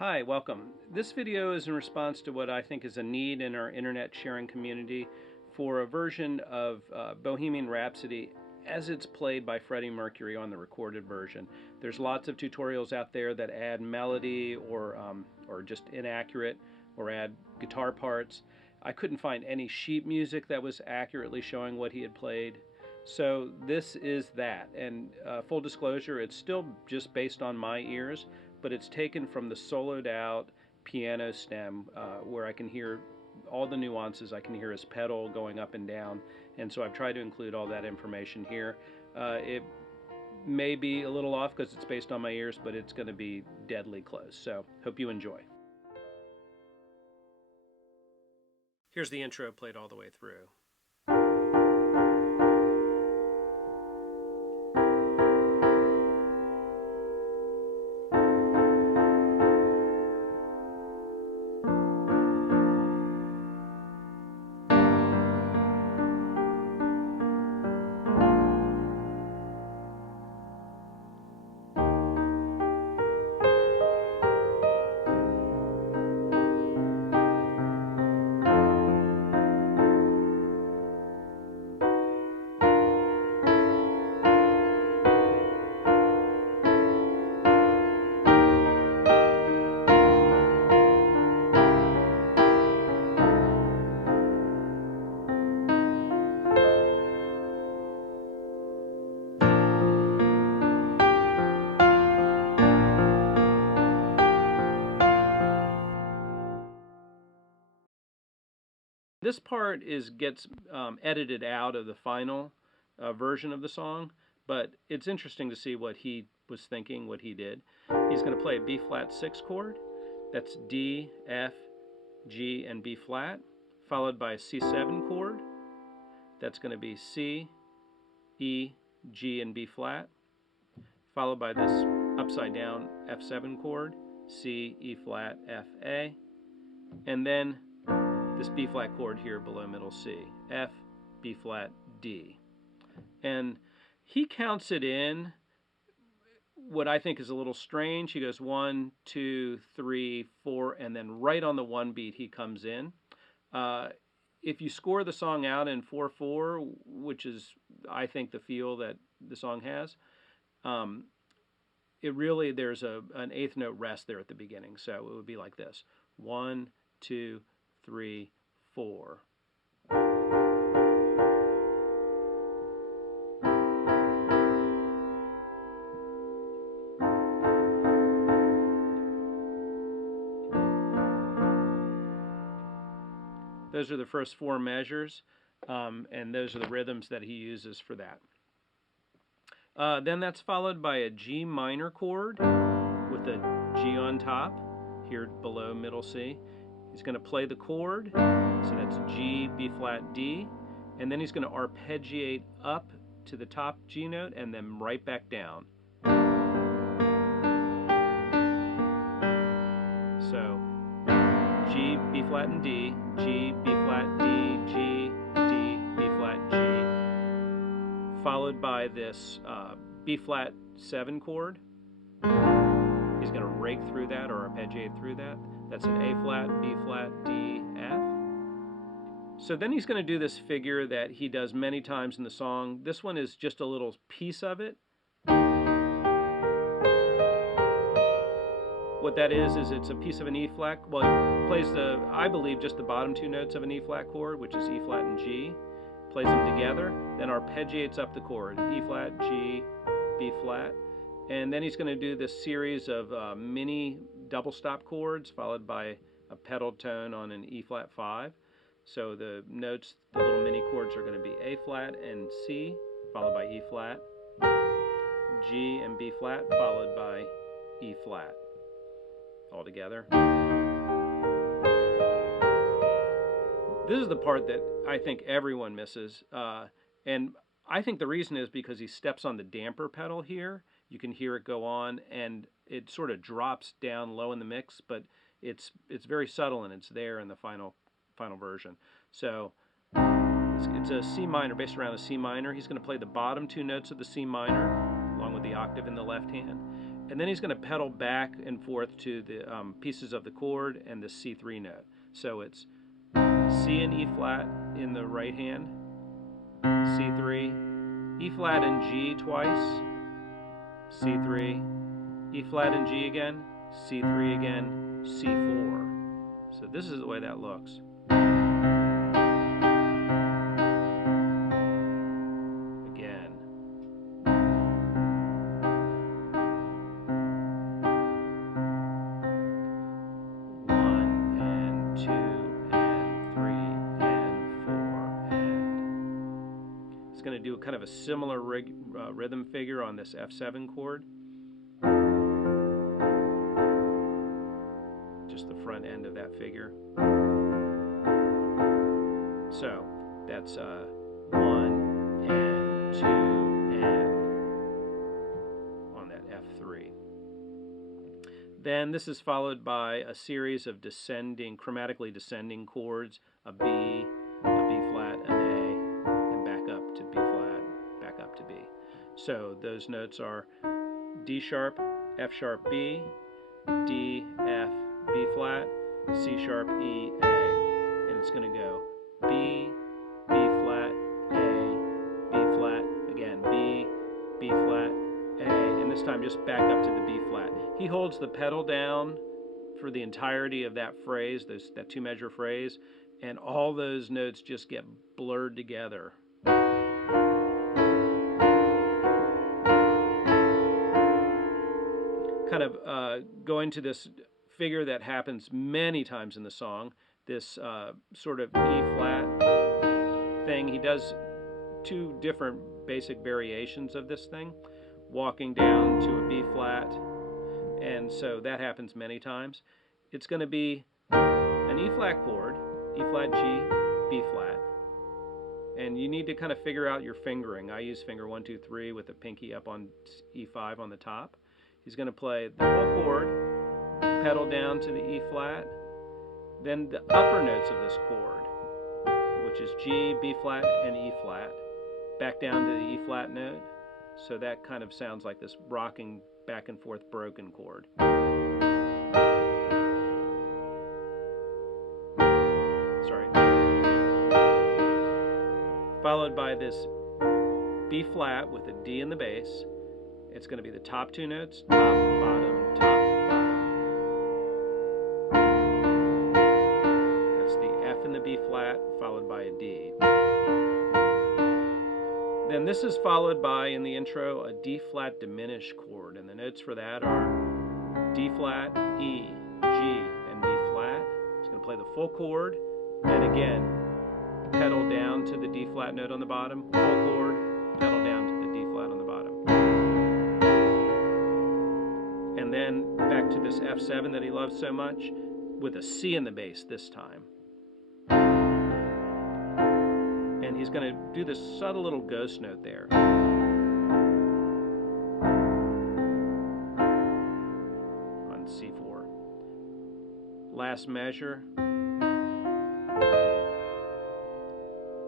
Hi, welcome. This video is in response to what I think is a need in our internet sharing community for a version of Bohemian Rhapsody as it's played by Freddie Mercury on the recorded version. There's lots of tutorials out there that add melody or just inaccurate or add guitar parts. I couldn't find any sheet music that was accurately showing what he had played. So this is that, and full disclosure, it's still just based on my ears, but it's taken from the soloed out piano stem where I can hear all the nuances. I can hear his pedal going up and down, and so I've tried to include all that information here. It may be a little off because it's based on my ears, but it's going to be deadly close, so hope you enjoy. Here's the intro played all the way through. This part gets edited out of the final version of the song, but it's interesting to see what he was thinking, what he did. He's going to play a B flat 6 chord. That's D, F, G, and B flat, followed by a C7 chord. That's going to be C, E, G, and B flat, followed by this upside down F7 chord, C, E flat, F, A, and then this B flat chord here below middle C, F, B flat, D. And he counts it in what I think is a little strange. He goes 1, 2, 3, 4, and then right on the one beat he comes in. If you score the song out in 4/4, which is I think the feel that the song has, there's an eighth note rest there at the beginning. So it would be like this: 1, 2, 3, 4. Those are the first 4 measures, and those are the rhythms that he uses for that. Then that's followed by a G minor chord with a G on top, here below middle C. He's going to play the chord, so that's G, B flat, D, and then he's going to arpeggiate up to the top G note and then right back down. So G, B flat, and D, G, B flat, D, G, D, B flat, G, followed by this B flat 7 chord. He's going to rake through that or arpeggiate through that. That's an A flat, B flat, D, F. So then he's going to do this figure that he does many times in the song. This one is just a little piece of it. What that is it's a piece of an E flat. Well, he plays I believe, just the bottom 2 notes of an E flat chord, which is E flat and G. Plays them together, then arpeggiates up the chord, E flat, G, B flat. And then he's going to do this series of mini double stop chords followed by a pedal tone on an E flat 5. So the notes, the little mini chords, are going to be A flat and C, followed by E flat, G and B flat, followed by E flat, all together. This is the part that I think everyone misses, and I think the reason is because he steps on the damper pedal here. You can hear it go on, and it sort of drops down low in the mix, but it's very subtle, and it's there in the final version. So it's a C minor, based around a C minor. He's going to play the bottom 2 notes of the C minor, along with the octave in the left hand. And then he's going to pedal back and forth to the pieces of the chord and the C3 note. So it's C and E flat in the right hand, C3, E flat and G twice, C3, E flat and G again, C3 again, C4. So this is the way that looks. Again. One and two and three and four and. It's going to do kind of a similar rhythm figure on this F7 chord. Just the front end of that figure. So that's 1 and 2 and on that F3. Then this is followed by a series of descending, chromatically descending chords, a B, a B flat, an A, and back up to B flat, back up to B. So those notes are D sharp, F sharp, B, D, F, B flat, C sharp, E, A. And it's going to go B, B flat, A, B flat, again B, B flat, A, and this time just back up to the B flat. He holds the pedal down for the entirety of that phrase, that two measure phrase, and all those notes just get blurred together. Kind of going to this figure that happens many times in the song, this sort of E flat thing. He does two different basic variations of this thing, walking down to a B flat, and so that happens many times. It's going to be an E flat chord, E flat G, B flat, and you need to kind of figure out your fingering. I use finger 1, 2, 3 with the pinky up on E5 on the top. He's going to play the full chord, pedal down to the E flat, then the upper notes of this chord, which is G, B flat, and E flat, back down to the E flat note. So that kind of sounds like this rocking back and forth broken chord. Sorry. Followed by this B flat with a D in the bass. It's going to be the top two notes, top, bottom, top, bottom. That's the F and the B flat, followed by a D. Then this is followed by, in the intro, a D flat diminished chord, and the notes for that are D flat, E, G, and B flat. It's going to play the full chord, and again, pedal down to the D flat note on the bottom, full chord, pedal down to the D flat on the bottom. And then back to this F7 that he loves so much, with a C in the bass this time. And he's going to do this subtle little ghost note there. On C4. Last measure.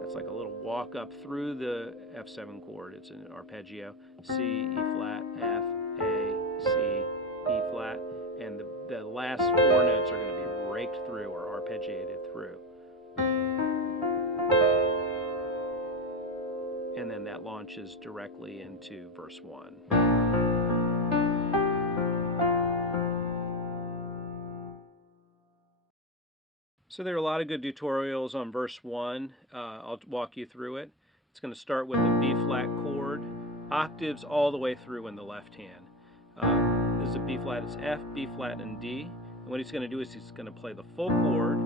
That's like a little walk up through the F7 chord. It's an arpeggio. C, E flat, F, A, C, E flat, and the last four notes are going to be raked through or arpeggiated through. And then that launches directly into verse 1. So there are a lot of good tutorials on verse 1. I'll walk you through it. It's going to start with a B flat chord, octaves all the way through in the left hand. This is a B flat, it's F, B flat, and D. And what he's going to do is he's going to play the full chord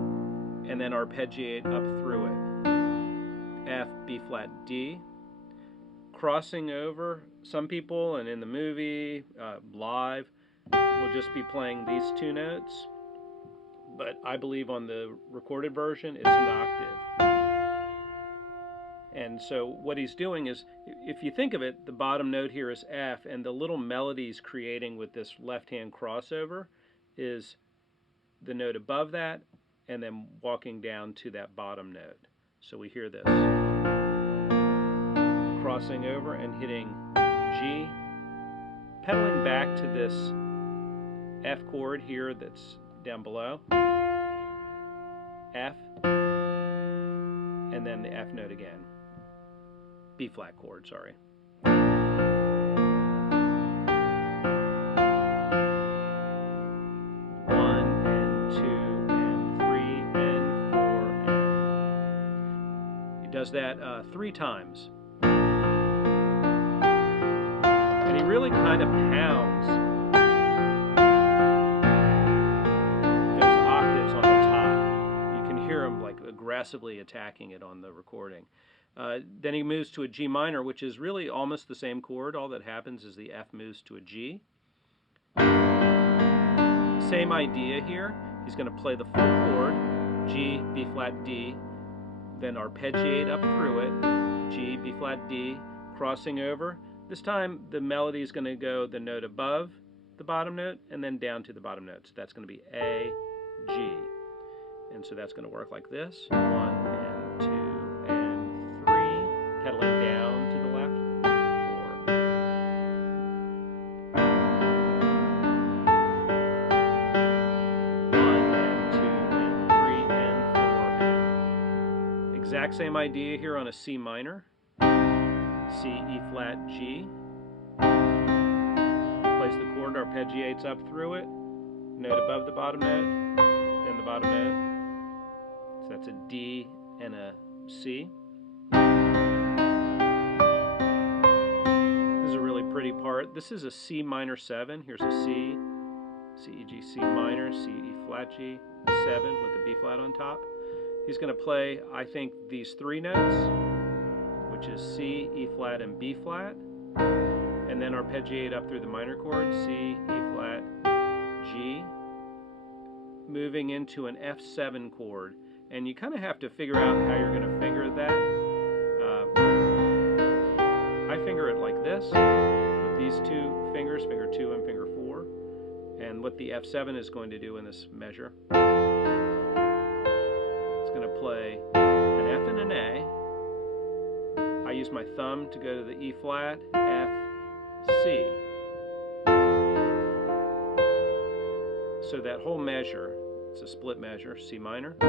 and then arpeggiate up through it. F, B flat, D. Crossing over, some people, and in the movie, live, will just be playing these two notes. But I believe on the recorded version, it's an octave. And so what he's doing is, if you think of it, the bottom note here is F, and the little melody he's creating with this left-hand crossover is the note above that, and then walking down to that bottom note. So we hear this. Crossing over and hitting G, pedaling back to this F chord here that's down below, F, and then the F note again. B flat chord, sorry. Does that 3 times. And he really kind of pounds those octaves on the top. You can hear him like aggressively attacking it on the recording. Then he moves to a G minor, which is really almost the same chord. All that happens is the F moves to a G. Same idea here. He's going to play the full chord, G, B flat, D, then arpeggiate up through it, G, B flat, D, crossing over. This time the melody is going to go the note above the bottom note and then down to the bottom note. So that's going to be A, G. And so that's going to work like this. 1 and 2 and 3, pedaling down to the left, 4. 1 and 2 and 3 and 4. Exact same idea here on a C minor. C, E flat, G. Plays the chord, arpeggiates up through it. Note above the bottom note, then the bottom note. So that's a D and a C. This is a really pretty part. This is a C minor 7. Here's a C, C, E, G, C minor, C, E flat, G, 7 with the B flat on top. He's going to play, I think, these 3 notes, which is C, E flat, and B flat, and then arpeggiate up through the minor chord, C, E flat, G, moving into an F7 chord. And you kind of have to figure out how you're going to finger that. I finger it like this, with these 2 fingers, finger 2 and finger 4, and what the F7 is going to do in this measure. It's going to play an F and an A. I use my thumb to go to the E flat, F, C. So that whole measure, it's a split measure, C minor, 7.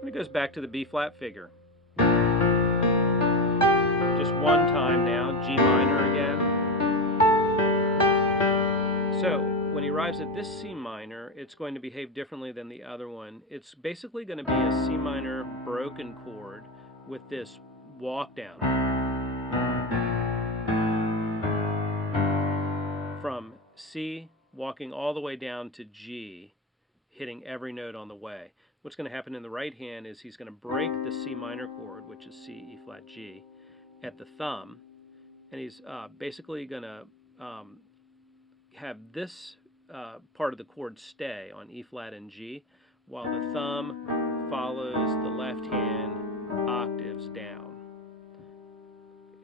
And it goes back to the B flat figure. Just one time now, G minor again. So when he arrives at this C minor, it's going to behave differently than the other one. It's basically going to be a C minor broken chord with this walk down. From C, walking all the way down to G, hitting every note on the way. What's going to happen in the right hand is he's going to break the C minor chord, which is C, E flat, G, at the thumb, and he's basically going to have this part of the chord stay on E flat and G, while the thumb follows the left hand octaves down.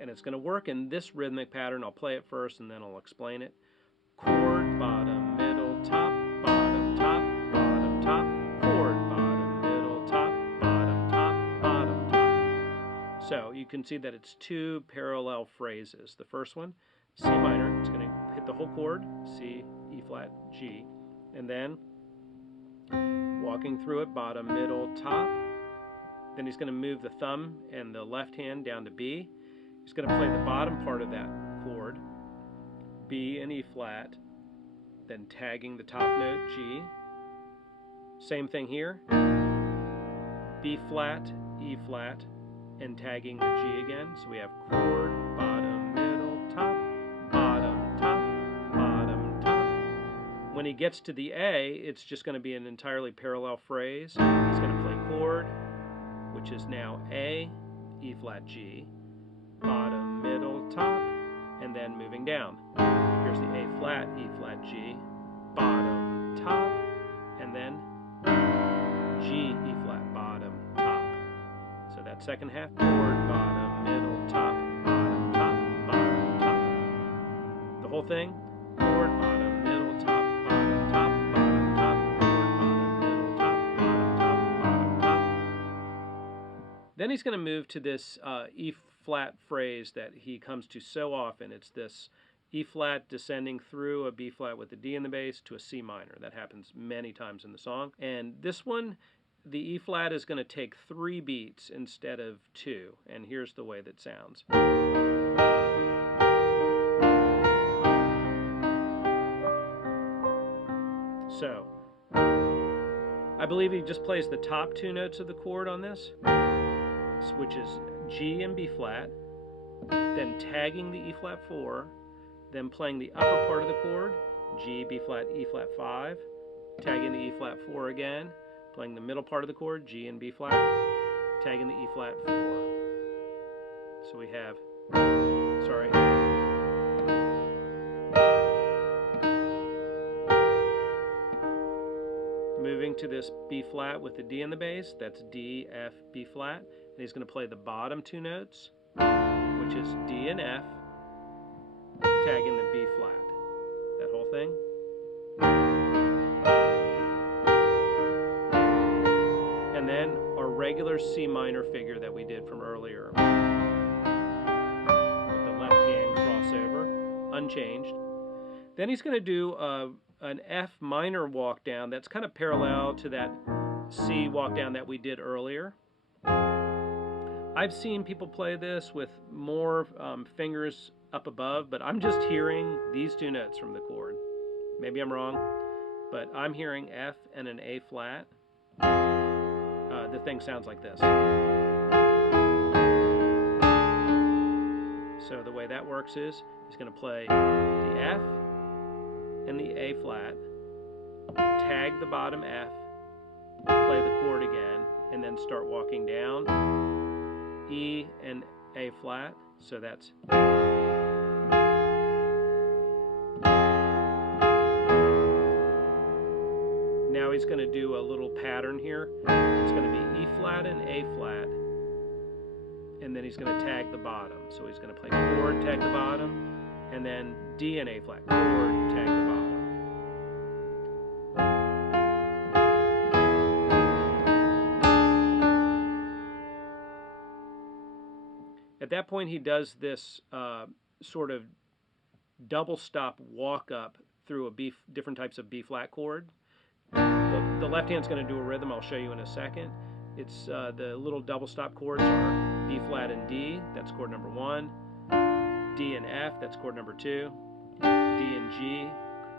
And it's going to work in this rhythmic pattern. I'll play it first and then I'll explain it. Chord, bottom, middle, top, bottom, top, bottom, top, chord, bottom, middle, top, bottom, top, bottom, top. So you can see that it's 2 parallel phrases. The first one, C minor, it's going to hit the whole chord, C, E flat, G, and then walking through it, bottom, middle, top. Then he's going to move the thumb and the left hand down to B. He's going to play the bottom part of that chord, B and E flat, then tagging the top note, G. Same thing here, B flat, E flat, and tagging the G again. So we have chord, bottom, middle, top, bottom, top, bottom, top. When he gets to the A, it's just going to be an entirely parallel phrase. He's going to play chord, which is now A, E flat, G, bottom, middle, top, and then moving down. Here's the A flat, E flat, G, bottom, top, and then G, E flat, bottom, top. So that second half, chord, bottom, middle, top, bottom, top, bottom, top. The whole thing, chord, bottom, middle, top, bottom, top, bottom, top, chord, bottom, middle, top, bottom, top, bottom, top. Then Then he's going to move to this E flat phrase that he comes to so often. It's this E flat descending through a B flat with a D in the bass to a C minor. That happens many times in the song. And this one, the E flat is going to take 3 beats instead of 2. And here's the way that sounds. So, I believe he just plays the top 2 notes of the chord on this, which is G and B flat, then tagging the E flat 4, then playing the upper part of the chord, G, B flat, E flat 5, tagging the E flat 4 again, playing the middle part of the chord, G and B flat, tagging the E flat 4. So we have, sorry, moving to this B flat with the D in the bass, that's D, F, B flat, and he's going to play the bottom 2 notes, which is D and F, tagging the B flat, that whole thing. And then our regular C minor figure that we did from earlier, with the left hand crossover, unchanged. Then he's going to do an F minor walk down that's kind of parallel to that C walk down that we did earlier. I've seen people play this with more fingers up above, but I'm just hearing these 2 notes from the chord. Maybe I'm wrong, but I'm hearing F and an A flat. The thing sounds like this. So the way that works is he's going to play the F and the A flat, tag the bottom F, play the chord again, and then start walking down E and A flat. So that's, now he's going to do a little pattern here. It's going to be E flat and A flat, and then he's going to tag the bottom. So he's going to play chord, tag the bottom, and then D and A flat, chord, tag the bottom. At that point, he does this sort of double stop walk up through different types of B flat chord. The left hand's going to do a rhythm I'll show you in a second. It's the little double stop chords are B flat and D, that's chord number 1, D and F, that's chord number 2, D and G,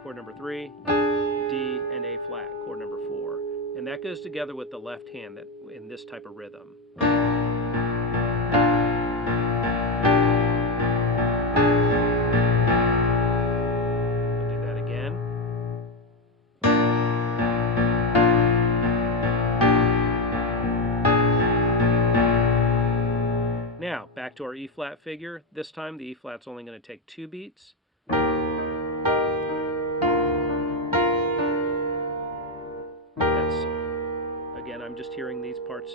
chord number 3, D and A flat, chord number 4. And that goes together with the left hand that in this type of rhythm. Now, back to our E flat figure. This time the E flat's only going to take 2 beats. That's, again, I'm just hearing these parts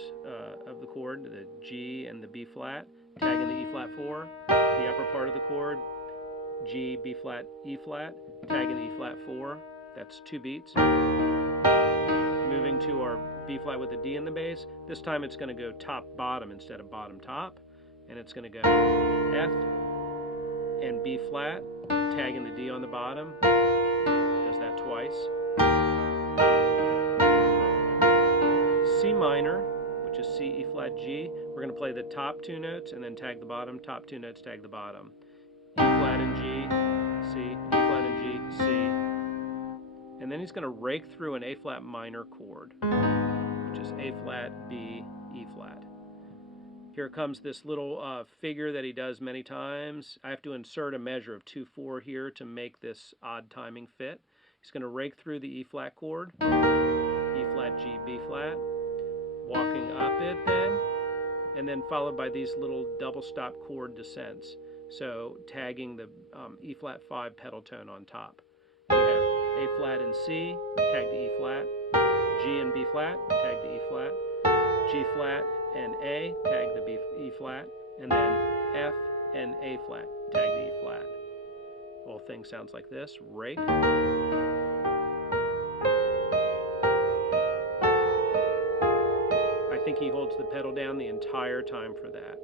of the chord, the G and the B flat, tagging the E flat 4, the upper part of the chord, G, B flat, E flat, tagging the E flat 4, that's 2 beats. Moving to our B flat with the D in the bass. This time it's going to go top bottom instead of bottom top. And it's going to go F and B flat, tagging the D on the bottom. Does that twice. C minor, which is C, E flat, G. We're going to play the top 2 notes and then tag the bottom, top 2 notes, tag the bottom. E flat and G, C, E flat and G, C. And then he's going to rake through an A flat minor chord, which is A flat, B, E flat. Here comes this little figure that he does many times. I have to insert a measure of 2/4 here to make this odd timing fit. He's going to rake through the E flat chord, E flat, G, B flat, walking up it then, and then followed by these little double stop chord descents. So tagging the E flat 5 pedal tone on top. We have A flat and C, tag the E flat, G and B flat, tag the E flat, G flat and A, tag the E flat, and then F and A flat, tag the E flat. The whole thing sounds like this, rake. I think think he holds the pedal down the entire time for that.